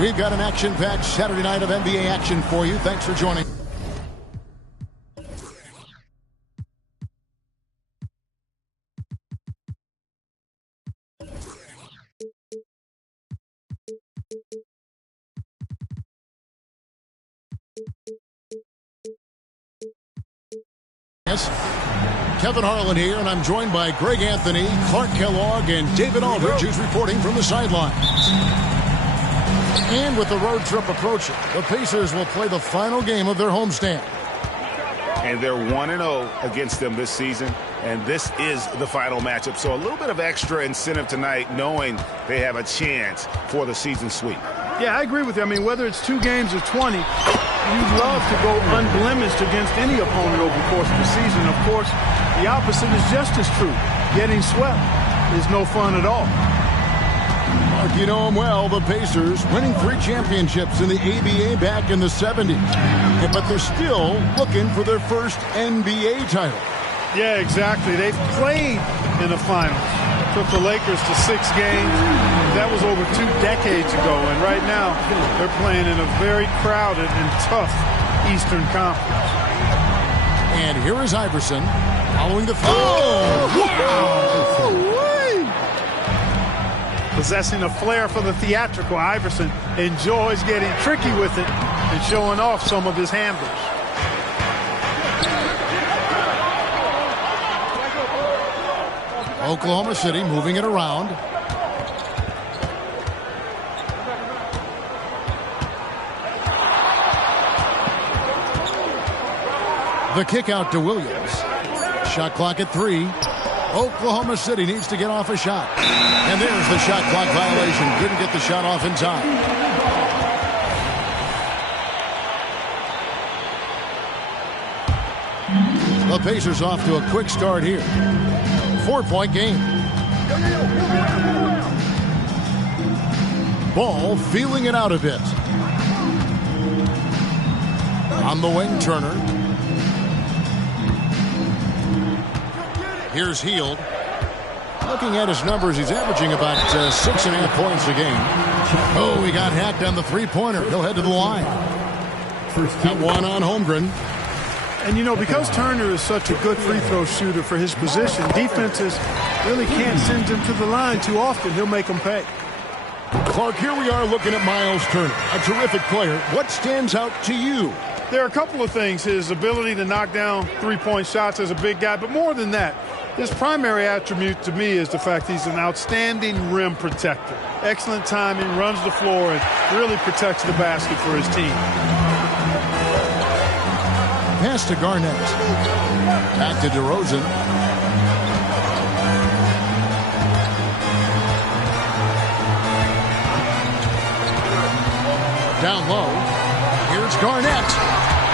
We've got an action-packed Saturday night of NBA action for you. Thanks for joining. Kevin Harlan here, and I'm joined by Greg Anthony, Clark Kellogg, and David Aldridge, who's reporting from the sidelines. And with the road trip approaching, the Pacers will play the final game of their homestand. And they're 1-0 against them this season, and this is the final matchup. So a little bit of extra incentive tonight, knowing they have a chance for the season sweep. Yeah, I agree with you. I mean, whether it's 2 games or 20, you'd love to go unblemished against any opponent over the course of the season. Of course, the opposite is just as true. Getting swept is no fun at all. Mark, you know them well, the Pacers, winning 3 championships in the ABA back in the 70s. But they're still looking for their first NBA title. Yeah, exactly. They've played in the finals. Took the Lakers to 6 games. That was over 2 decades ago. And right now, they're playing in a very crowded and tough Eastern Conference. And here is Iverson following the wow! Possessing a flair for the theatrical, Iverson enjoys getting tricky with it and showing off some of his handles. Oklahoma City moving it around. The kick out to Williams. Shot clock at 3. Oklahoma City needs to get off a shot. And there's the shot clock violation. Couldn't get the shot off in time. The Pacers off to a quick start here. 4-point game. Ball feeling it out a bit. On the wing, Turner. Here's Hield. Looking at his numbers, he's averaging about 6.5 points a game. Oh, he got hacked on the three-pointer. He'll head to the line. Got one on Holmgren. And, you know, because Turner is such a good free throw shooter for his position, defenses really can't send him to the line too often. He'll make them pay. Clark, here we are looking at Miles Turner, a terrific player. What stands out to you? There are a couple of things. His ability to knock down three-point shots as a big guy, but more than that, his primary attribute to me is the fact he's an outstanding rim protector. Excellent timing, runs the floor, and really protects the basket for his team. Pass to Garnett. Back to DeRozan. Down low. Here's Garnett.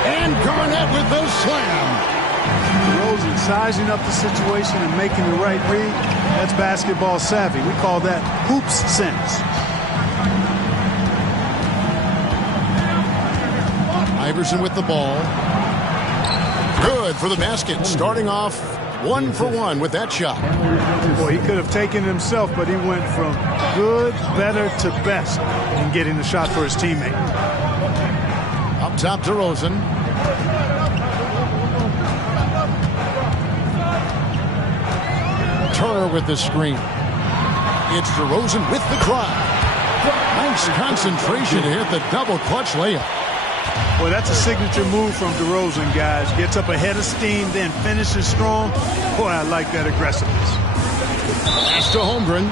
And Garnett with the slam. DeRozan sizing up the situation and making the right read. That's basketball savvy. We call that hoops sense. Iverson with the ball. Good for the basket. Starting off 1 for 1 with that shot. Boy, he could have taken it himself, but he went from good, better to best in getting the shot for his teammate. Up top to Rosen. Turner with the screen. It's DeRozan with the drive. Nice concentration to hit the double clutch layup. Well, that's a signature move from DeRozan, guys. Gets up ahead of steam, then finishes strong. Boy, I like that aggressiveness. Pass to Holmgren.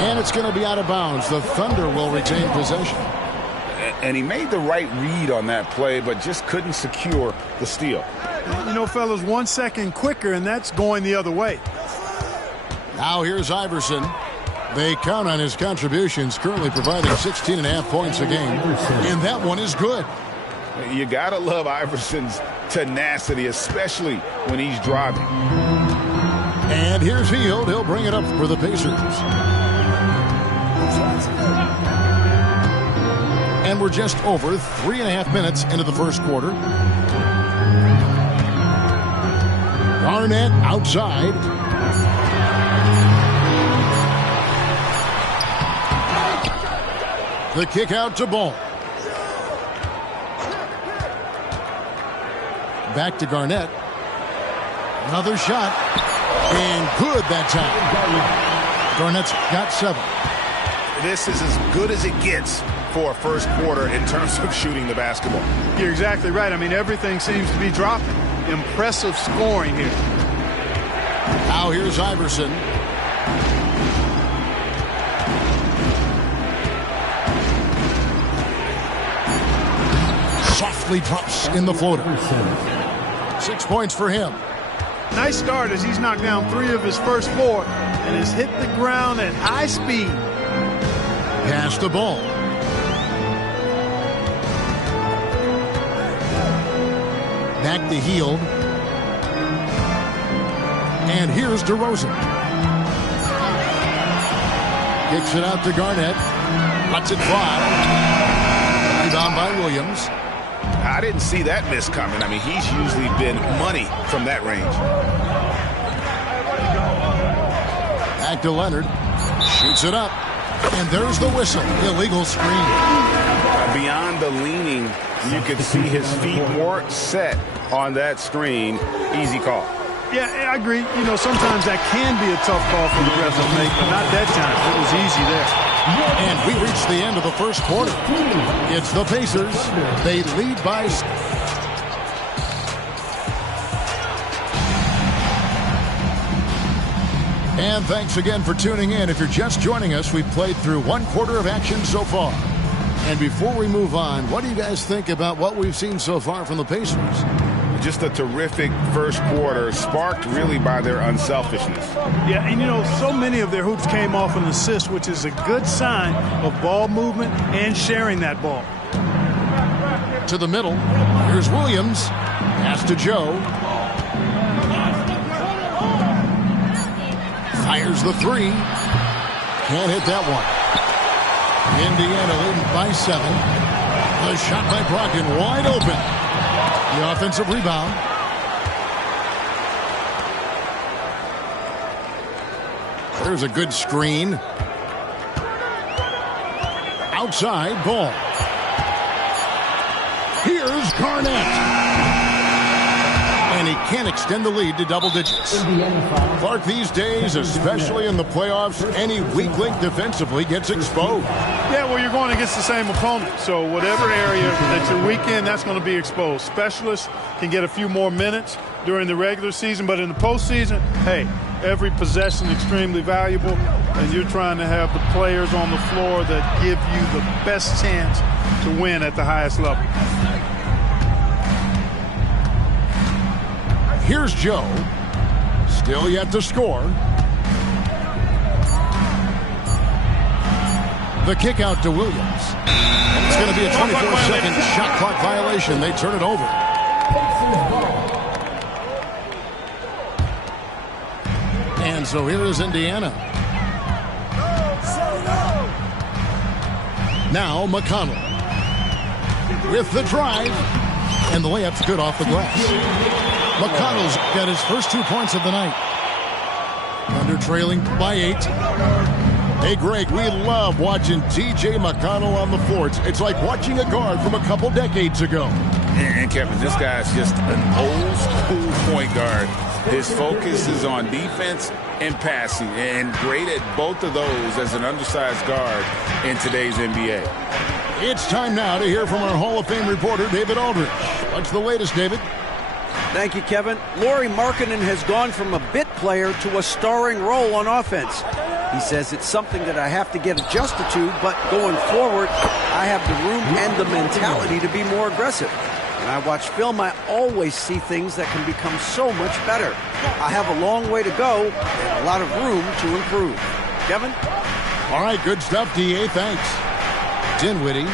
And it's going to be out of bounds. The Thunder will retain possession. And he made the right read on that play, but just couldn't secure the steal. You know, fellas, 1 second quicker, and that's going the other way. Now here's Iverson. They count on his contributions, currently providing 16.5 points a game. And that one is good. You got to love Iverson's tenacity, especially when he's driving. And here's Hield. He'll bring it up for the Pacers. And we're just over 3.5 minutes into the first quarter. Garnett outside. The kick out to Ball. Back to Garnett. Another shot. And good that time. Garnett's got 7. This is as good as it gets for a first quarter in terms of shooting the basketball. You're exactly right. I mean, everything seems to be dropping. Impressive scoring here. Now here's Iverson. Softly drops in the floater. 6 points for him. Nice start as he's knocked down 3 of his first 4 and has hit the ground at high speed. Pass the ball. Back to Hield. And here's DeRozan. Kicks it out to Garnett. Lets it fly. Rebound by Williams. I didn't see that miss coming. I mean, he's usually been money from that range. Back to Leonard. Shoots it up. And there's the whistle. Illegal screen. Beyond the leaning, you could see his feet more set on that screen. Easy call. Yeah, I agree. You know, sometimes that can be a tough call for the ref to make, but not that time. It was easy there. And we reach the end of the first quarter. It's the Pacers. They lead by... And thanks again for tuning in. If you're just joining us, we've played through 1 quarter of action so far. And before we move on, what do you guys think about what we've seen so far from the Pacers? Just a terrific first quarter, sparked really by their unselfishness. Yeah, and you know, so many of their hoops came off an assist, which is a good sign of ball movement and sharing that ball. To the middle. Here's Williams. Pass to Joe. Fires the 3. Can't hit that one. Indiana leading by 7. The shot by Brogdon wide open. The offensive rebound. There's a good screen. Outside Ball. Here's Garnett. And he can't extend the lead to double digits. Clark, these days, especially in the playoffs, any weak link defensively gets exposed. Yeah, well, you're going against the same opponent. So whatever area that you're weak in, that's going to be exposed. Specialists can get a few more minutes during the regular season, but in the postseason, hey, every possession extremely valuable, and you're trying to have the players on the floor that give you the best chance to win at the highest level. Here's Joe. Still yet to score. The kick out to Williams. And it's going to be a 24-second shot clock violation. They turn it over. And so here is Indiana. Now McConnell with the drive. And the layup's good off the glass. McConnell's got his first 2 points of the night. Thunder trailing by 8. Hey, Greg, we love watching T.J. McConnell on the floor. It's like watching a guard from a couple decades ago. And Kevin, this guy's just an old school point guard. His focus is on defense and passing, and great at both of those as an undersized guard in today's NBA. It's time now to hear from our Hall of Fame reporter, David Aldridge. What's the latest, David? Thank you, Kevin. Lauri Markkanen has gone from a bit player to a starring role on offense. He says it's something that I have to get adjusted to, but going forward, I have the room and the mentality to be more aggressive. When I watch film, I always see things that can become so much better. I have a long way to go and a lot of room to improve. Kevin? All right, good stuff, D.A. Thanks. Dinwiddie.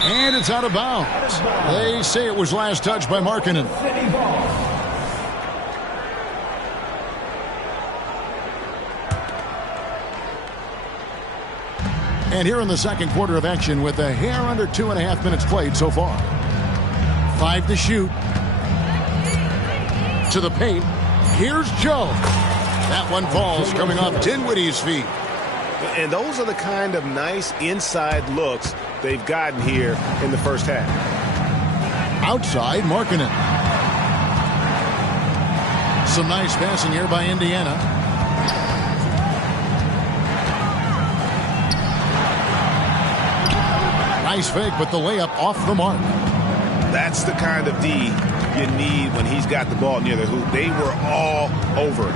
And it's out of bounds. They say it was last touched by Markkanen. And here in the second quarter of action with a hair under 2.5 minutes played so far. 5 to shoot. To the paint. Here's Joe. That one falls coming off Dinwiddie's feet. And those are the kind of nice inside looks they've gotten here in the first half. Outside, Markkanen. Some nice passing here by Indiana. Nice fake, but the layup off the mark. That's the kind of D you need when he's got the ball near the hoop. They were all over it.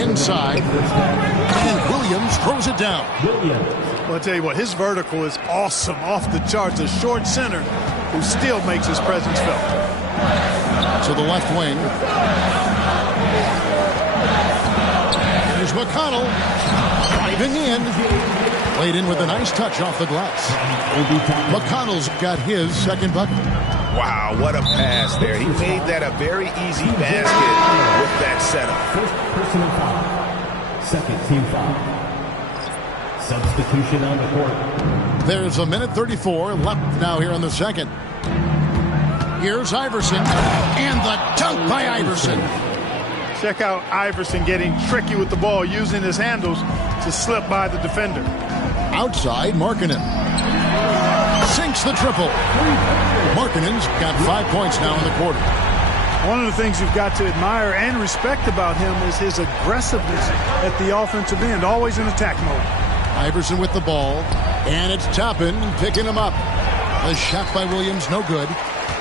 Inside, and Williams throws it down. Well, I'll tell you what, his vertical is awesome, off the charts. A short center who still makes his presence felt. To the left wing. Here's McConnell. Driving in. Played in with a nice touch off the glass. McConnell's got his second bucket. Wow, what a pass there. He made that a very easy basket with that setup. First personal foul. Second team foul. Substitution on the court. There's a minute 34 left now here in the second. Here's Iverson. And the dunk by Iverson. Check out Iverson getting tricky with the ball, using his handles to slip by the defender. Outside, Markkanen. Sinks the triple. Markkanen's got 5 points now in the quarter. One of the things you've got to admire and respect about him is his aggressiveness at the offensive end, always in attack mode. Iverson with the ball, and it's Toppin picking him up. The shot by Williams, no good.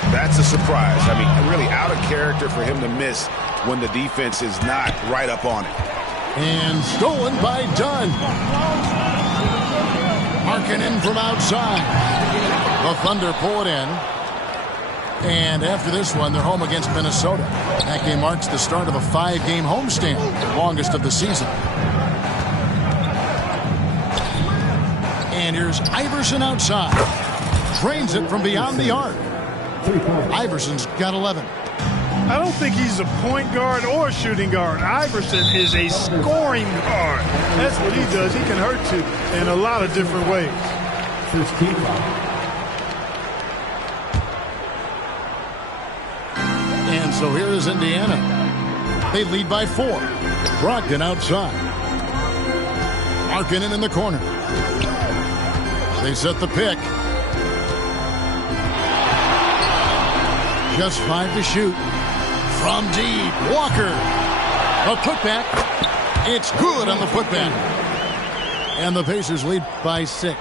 That's a surprise. I mean, really out of character for him to miss when the defense is not right up on it. And stolen by Dunn. Markkanen from outside. The Thunder pull it in. And after this one, they're home against Minnesota. That game marks the start of a 5-game homestand, the longest of the season. And here's Iverson outside. Drains it from beyond the arc. Iverson's got 11. I don't think he's a point guard or a shooting guard. Iverson is a scoring guard. That's what he does. He can hurt you in a lot of different ways. First team foul. And so here is Indiana. They lead by 4. Brogdon outside. Markkanen in the corner. They set the pick. Just 5 to shoot. From deep, Walker. A putback. It's good on the putback. And the Pacers lead by 6.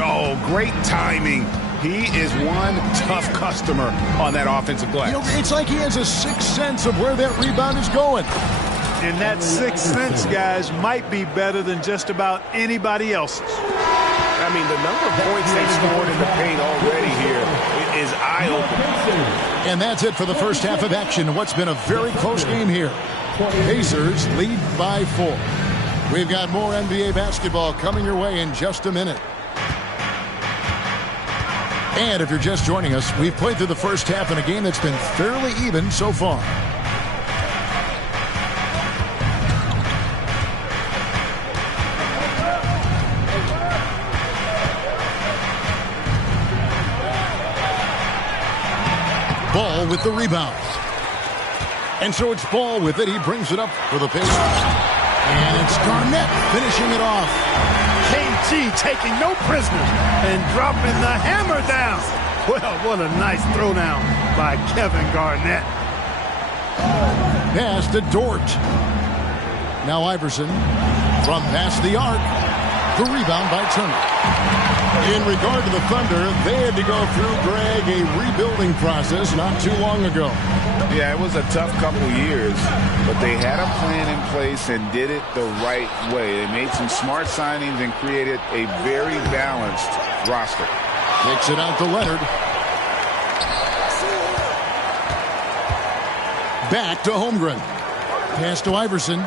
Oh, great timing. He is one tough customer on that offensive glass. You know, it's like he has a sixth sense of where that rebound is going. And that sixth sense, guys, might be better than just about anybody else's. I mean, the number of points they've scored in the paint already here is eye-opening. And that's it for the first half of action. What's been a very close game here. Pacers lead by 4. We've got more NBA basketball coming your way in just a minute. And if you're just joining us, we've played through the first half in a game that's been fairly even so far. Ball with the rebound. And so it's Ball with it. He brings it up for the Pacers. And it's Garnett finishing it off. KG taking no prisoners and dropping the hammer down. Well, what a nice throwdown by Kevin Garnett. Pass to Dort. Now Iverson from past the arc. The rebound by Turner. In regard to the Thunder, they had to go through, Greg, a rebuilding process not too long ago. Yeah, it was a tough couple years, but they had a plan in place and did it the right way. They made some smart signings and created a very balanced roster. Takes it out to Leonard. Back to Holmgren. Pass to Iverson.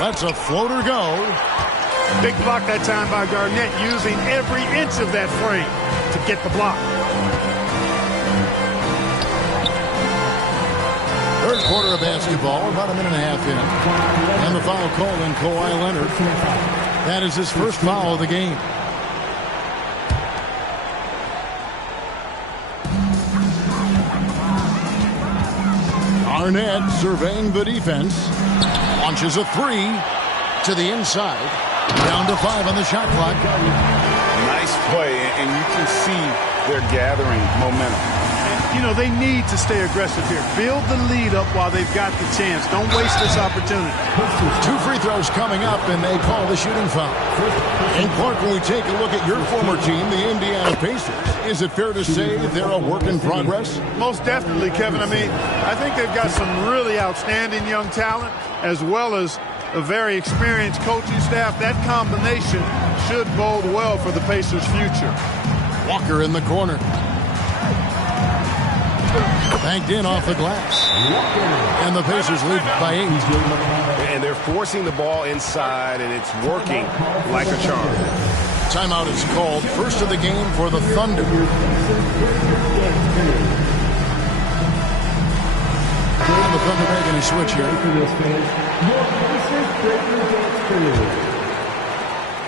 Lets a floater go. Big block that time by Garnett, using every inch of that frame to get the block. Third quarter of basketball, about a minute and a half in. And the foul call in Kawhi Leonard. That is his first foul of the game. Garnett surveying the defense. Launches a three to the inside. Down to 5 on the shot clock. Nice play, and you can see they're gathering momentum. And, you know, they need to stay aggressive here. Build the lead up while they've got the chance. Don't waste this opportunity. 2 free throws coming up, and they call the shooting foul. And Clark, when we take a look at your former team, the Indiana Pacers, is it fair to say they're a work in progress? Most definitely, Kevin. I mean, I think they've got some really outstanding young talent, as well as a very experienced coaching staff. That combination should bode well for the Pacers' future. Walker in the corner. Banked in off the glass. And the Pacers lead by 8. And they're forcing the ball inside, and it's working like a charm. Timeout is called. First of the game for the Thunder. And the Thunder making a switch here.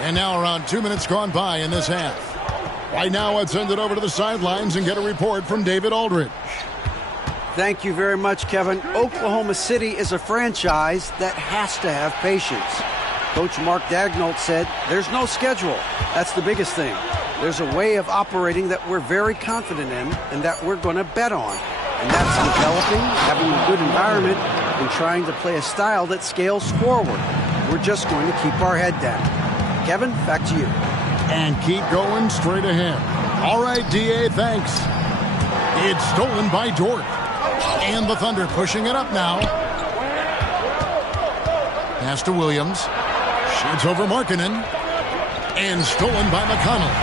And now around 2 minutes gone by in this half. Right now, let's send it over to the sidelines and get a report from David Aldridge. Thank you very much, Kevin. Oklahoma City is a franchise that has to have patience. Coach Mark Daigneault said, there's no schedule. That's the biggest thing. There's a way of operating that we're very confident in and that we're going to bet on. And that's developing, having a good environment, and trying to play a style that scales forward. We're just going to keep our head down. Kevin, back to you. And keep going straight ahead. All right, D.A., thanks. It's stolen by Dort. And the Thunder pushing it up now. Pass to Williams. Shoots over Markkanen. And stolen by McConnell.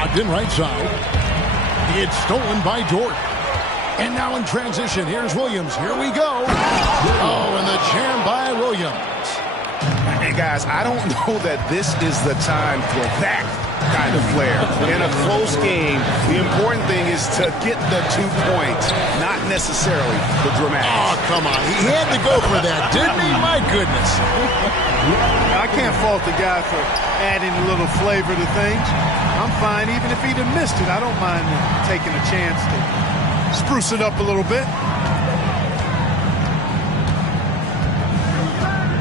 Locked in right side. It's stolen by Dort. And now in transition, here's Williams. Here we go. Oh, and the jam by Williams. Hey, guys, I don't know that this is the time for that kind of flair. In a close game, the important thing is to get the 2 points, not necessarily the dramatics. Oh, come on. He had to go for that, didn't he? My goodness. I can't fault the guy for adding a little flavor to things. I'm fine. Even if he'd have missed it, I don't mind taking a chance to spruce it up a little bit.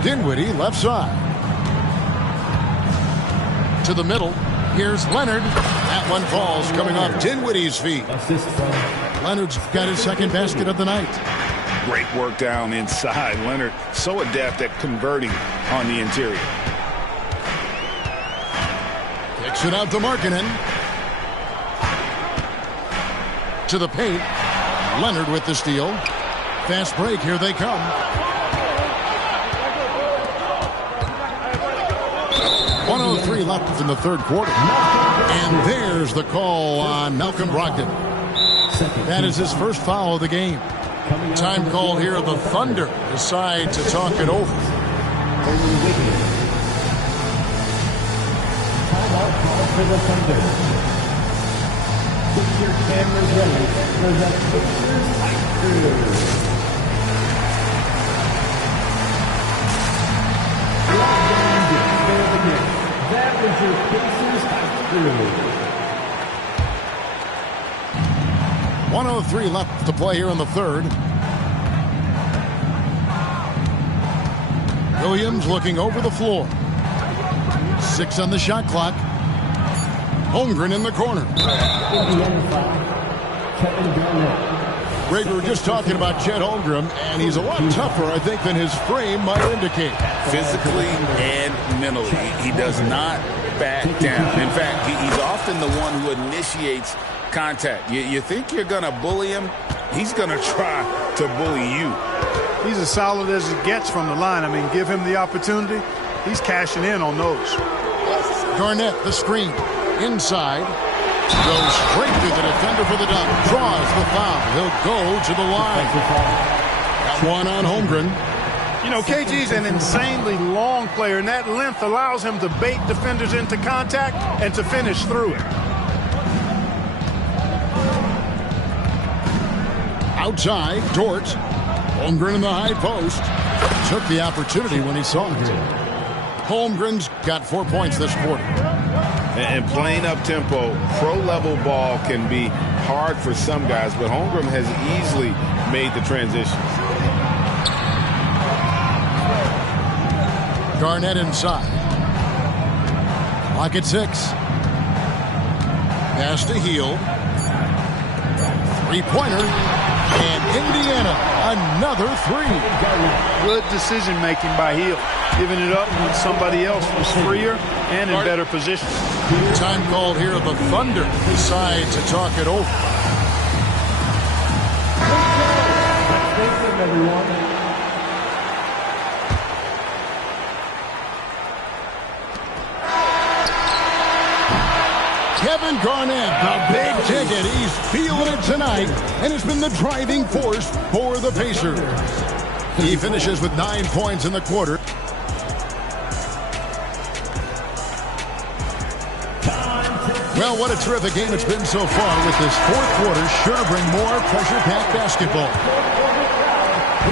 Dinwiddie, left side. To the middle. Here's Leonard. That one falls coming off Dinwiddie's feet. Leonard's got his second basket of the night. Great work down inside. Leonard so adept at converting on the interior. Kicks it out to Markkanen. To the paint. Leonard with the steal. Fast break. Here they come. 1:03 left in the third quarter. And there's the call on Malcolm Brogdon. That is his first foul of the game. Time call here. The Thunder decide to talk it over. Timeout call for the Thunder. Get your cameras ready for the Pacers Ice Crew. That was your Pacers Ice Crew. 1:03 left to play here in the third. Williams looking over the floor. 6 on the shot clock. Holmgren in the corner. Indiana foul. Kevin Garnett. Greg, we were just talking about Chet Holmgren, and he's a lot tougher, I think, than his frame might indicate. Physically and mentally, he does not back down. In fact, he's often the one who initiates contact. You think you're going to bully him? He's going to try to bully you. He's as solid as it gets from the line. I mean, give him the opportunity. He's cashing in on those. Garnett, the screen. Inside. Goes straight to the defender for the dunk. Draws the foul. He'll go to the line. Got one on Holmgren. You know, KG's an insanely long player, and that length allows him to bait defenders into contact and to finish through it. Outside, Dort. Holmgren in the high post. Took the opportunity when he saw it. Holmgren's got 4 points this quarter. And playing up-tempo, pro-level ball can be hard for some guys, but Holmgren has easily made the transition. Garnett inside. Clock at 6. Pass to Hield. Three-pointer. And Indiana, another three. Good decision-making by Hield. Giving it up when somebody else was freer and in better position. Time called here. The Thunder decide to talk it over. Kevin Garnett, the big ticket. He's feeling it tonight and has been the driving force for the Pacers. He finishes with 9 points in the quarter. Well, what a terrific game it's been so far, with this fourth quarter sure to bring more pressure-packed basketball.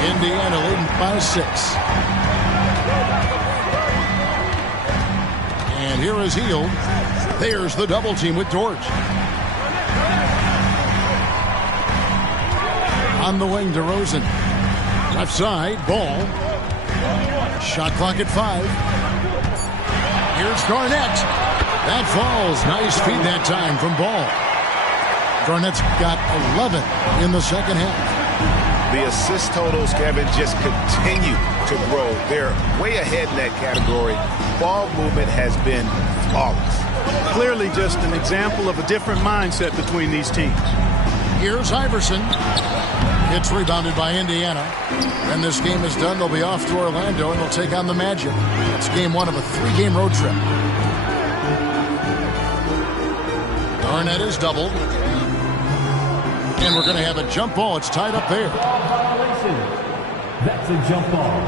Indiana leading by 6. And here is Hield. There's the double team with Dort. On the wing, DeRozan. Left side, Ball. Shot clock at 5. Here's Garnett. That falls. Nice feed that time from Ball. Garnett's got 11 in the second half. The assist totals, Kevin, just continue to grow. They're way ahead in that category. Ball movement has been flawless. Clearly just an example of a different mindset between these teams. Here's Iverson. It's rebounded by Indiana. And this game is done. They'll be off to Orlando, and they'll take on the Magic. It's game 1 of a 3-game road trip. Garnett is doubled. And we're going to have a jump ball. It's tied up there. That's a jump ball.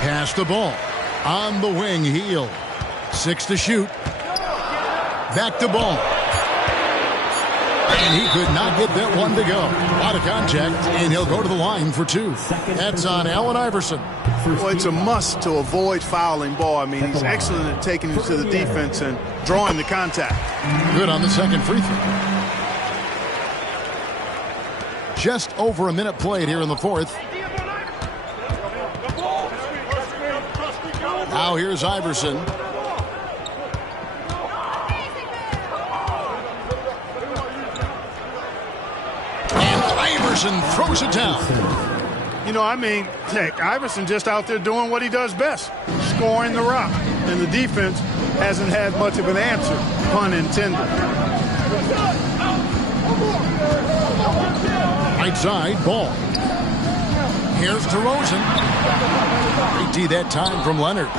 Pass the ball. On the wing, Hield. 6 to shoot. Back to Ball. And he could not get that one to go. Out of contact, and he'll go to the line for 2. That's on Allen Iverson. Well, it's a must to avoid fouling Ball. I mean, he's excellent at taking it to the defense and drawing the contact. Good on the second free throw. Just over a minute played here in the fourth. Now here's Iverson. And Iverson throws it down. You know, I mean, heck, Iverson just out there doing what he does best, scoring the rock. And the defense hasn't had much of an answer, pun intended. Right side, Ball. Here's DeRozan. Great D that time from Leonard.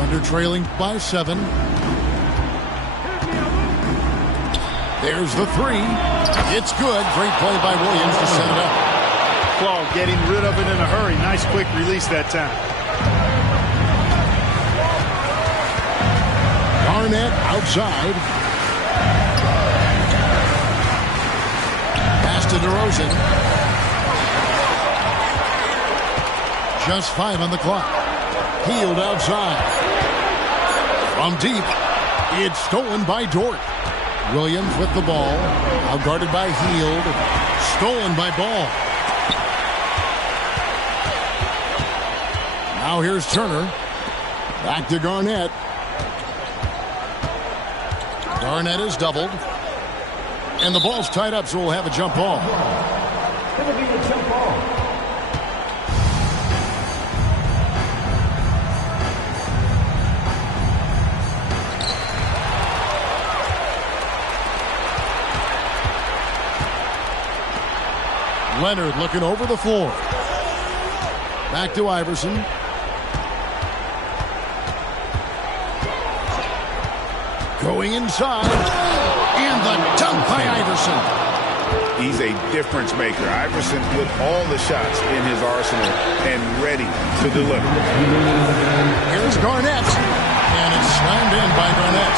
Under trailing by 7. There's the 3. It's good. Great play by Williams to set it up. Claw getting rid of it in a hurry. Nice quick release that time. Garnett outside. Pass to DeRozan. Just 5 on the clock. Hield outside. From deep. It's stolen by Dort. Williams with the ball. Now guarded by Hield. Stolen by Ball. Now here's Turner. Back to Garnett. Garnett is doubled. And the ball's tied up, so we'll have a jump ball. It'll be a jump ball. Leonard looking over the floor. Back to Iverson. Going inside. And the dunk by Iverson. He's a difference maker. Iverson with all the shots in his arsenal and ready to deliver. Here's Garnett. And it's slammed in by Garnett.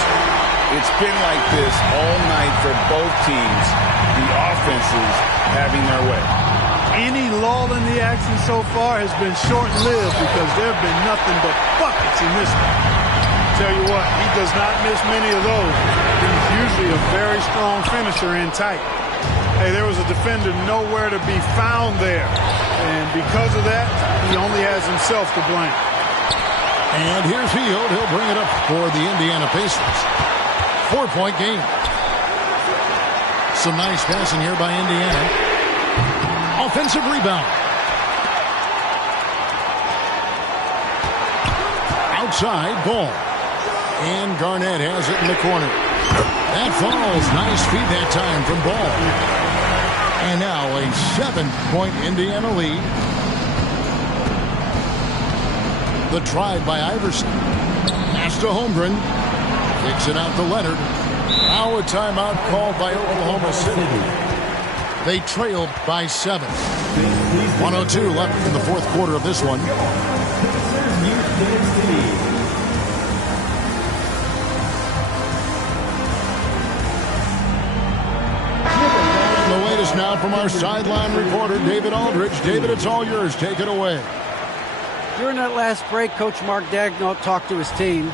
It's been like this all night for both teams. The offenses having their way. Any lull in the action so far has been short-lived because there have been nothing but buckets in this one. Tell you what, he does not miss many of those. He's usually a very strong finisher and tight. Hey, there was a defender nowhere to be found there. And because of that, he only has himself to blame. And here's Hield. He'll bring it up for the Indiana Pacers. 4-point game. Some nice passing here by Indiana. Offensive rebound. Outside ball. And Garnett has it in the corner. That falls. Nice feed that time from Ball. And now a 7-point Indiana lead. The drive by Iverson. Pass to Holmgren. Kicks it out to Leonard. Now a timeout called by Oklahoma City. They trailed by 7. 1:02 left in the fourth quarter of this one. The latest now from our sideline reporter, David Aldridge. David, it's all yours. Take it away. During that last break, Coach Mark Daigneault talked to his team.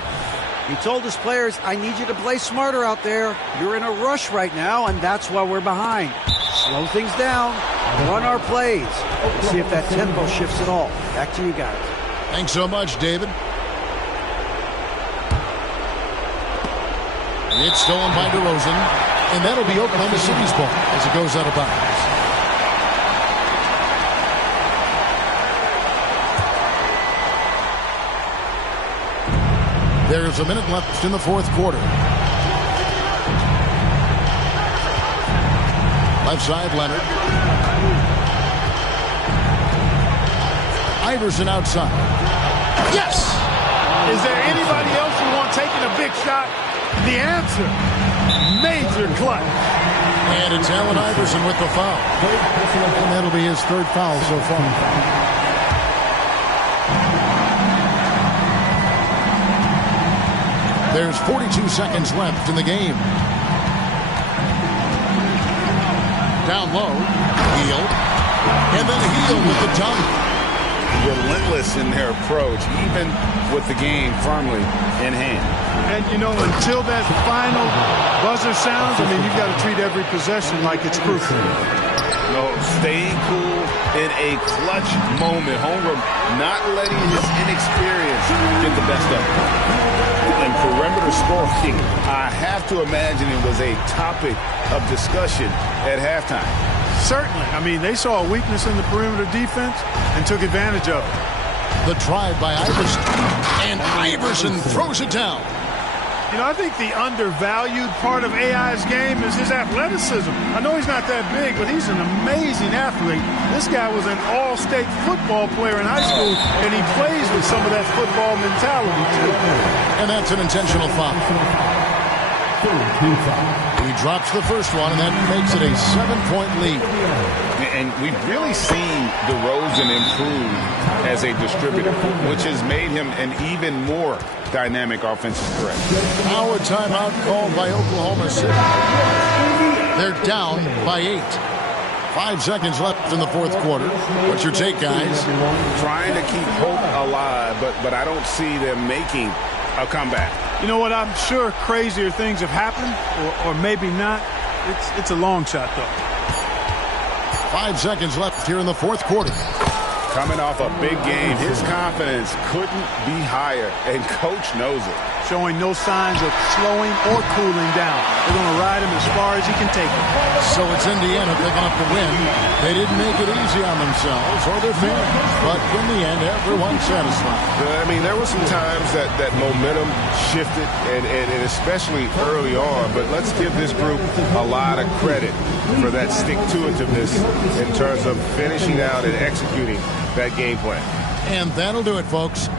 He told his players, I need you to play smarter out there. You're in a rush right now, and that's why we're behind. Slow things down. Run our plays. We'll see if that tempo shifts at all. Back to you guys. Thanks so much, David. It's stolen by DeRozan, and that'll be Oklahoma City's ball as it goes out of bounds. There's a minute left in the fourth quarter. Left side, Leonard. Iverson outside. Yes! Is there anybody else who wants taking a big shot? The answer, major clutch. And it's Allen Iverson with the foul. And that'll be his third foul so far. There's 42 seconds left in the game. Down low, Hield. And then Hield with the dunk. Relentless in their approach, even with the game firmly in hand. And, you know, until that final buzzer sounds, I mean, you've got to treat every possession like it's crucial. No, staying cool in a clutch moment. Holmgren not letting his inexperience get the best of him. And perimeter scoring, I have to imagine it was a topic of discussion at halftime. Certainly. I mean, they saw a weakness in the perimeter defense and took advantage of it. The drive by Iverson. And Iverson throws it down. You know, I think the undervalued part of AI's game is his athleticism. I know he's not that big, but he's an amazing athlete. This guy was an all-state football player in high school, and he plays with some of that football mentality, too. And that's an intentional foul. He drops the first one, and that makes it a 7-point lead. And we've really seen DeRozan improve as a distributor, which has made him an even more dynamic offensive threat. Now a timeout called by Oklahoma City. They're down by 8. 5 seconds left in the fourth quarter. What's your take, guys? Trying to keep hope alive, but I don't see them making a comeback. You know what? I'm sure crazier things have happened, or maybe not. It's a long shot, though. 5 seconds left here in the fourth quarter. Coming off a big game, his confidence couldn't be higher, and Coach knows it. Showing no signs of slowing or cooling down. They're going to ride him as far as he can take him. So it's Indiana picking up the win. They didn't make it easy on themselves or their fans, but in the end, everyone's satisfied. I mean, there were some times that momentum shifted, and especially early on, but let's give this group a lot of credit for that stick-to-itiveness in terms of finishing out and executing that game plan. And that'll do it, folks.